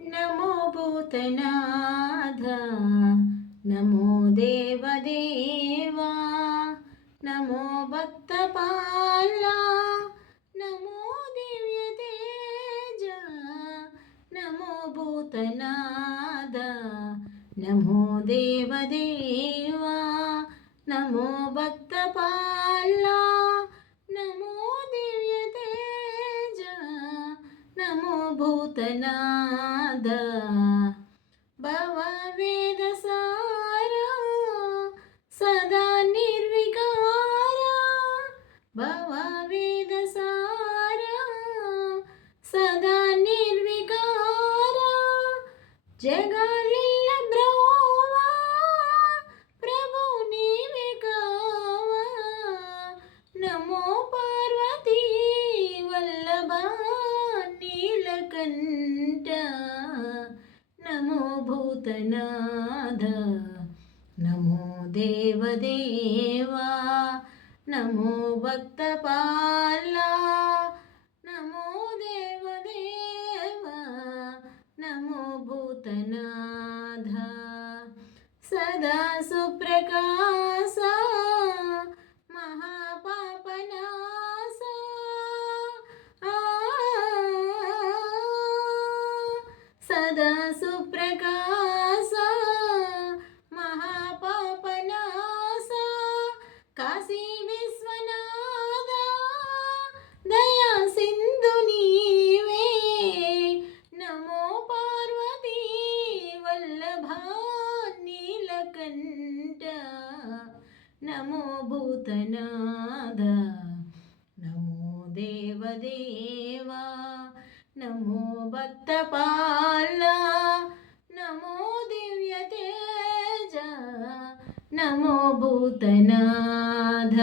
नमो भूतनाथ, नमो देवदेवा, नमो भक्तपाला, नमो दिव्यतेज, नमो भूतनाथ, नमो देवदेवा, नमो भक्तपाला, नमो दिव्यतेज, नमो भूतनाद, भववेदसारा, सदा निर्विकारा, भववेदसारा, सदा निर्विकारा, जगालिल्ल ब्रोवा, प्रभु नीवे कावा, नमो पार्वती वल्लभा नीलकंठ, नमो भूतनाथ, नमो देवदेवा, नमो भक्तपाला, नमो देवदेवा, नमो भूतनाथ, सदा सुप्रकाश, महापापनाश, सदा सुप्रकाश, महापापनाश, काशी विश्वनाथ, दया सिंधु नीवे, नमो पार्वती वल्लभा नीलकंठ, नमो भूतनाथ, नमो देवदेवा, नमो भक्तपाला, नमो दिव्यतेज, नमो भूतनाथ.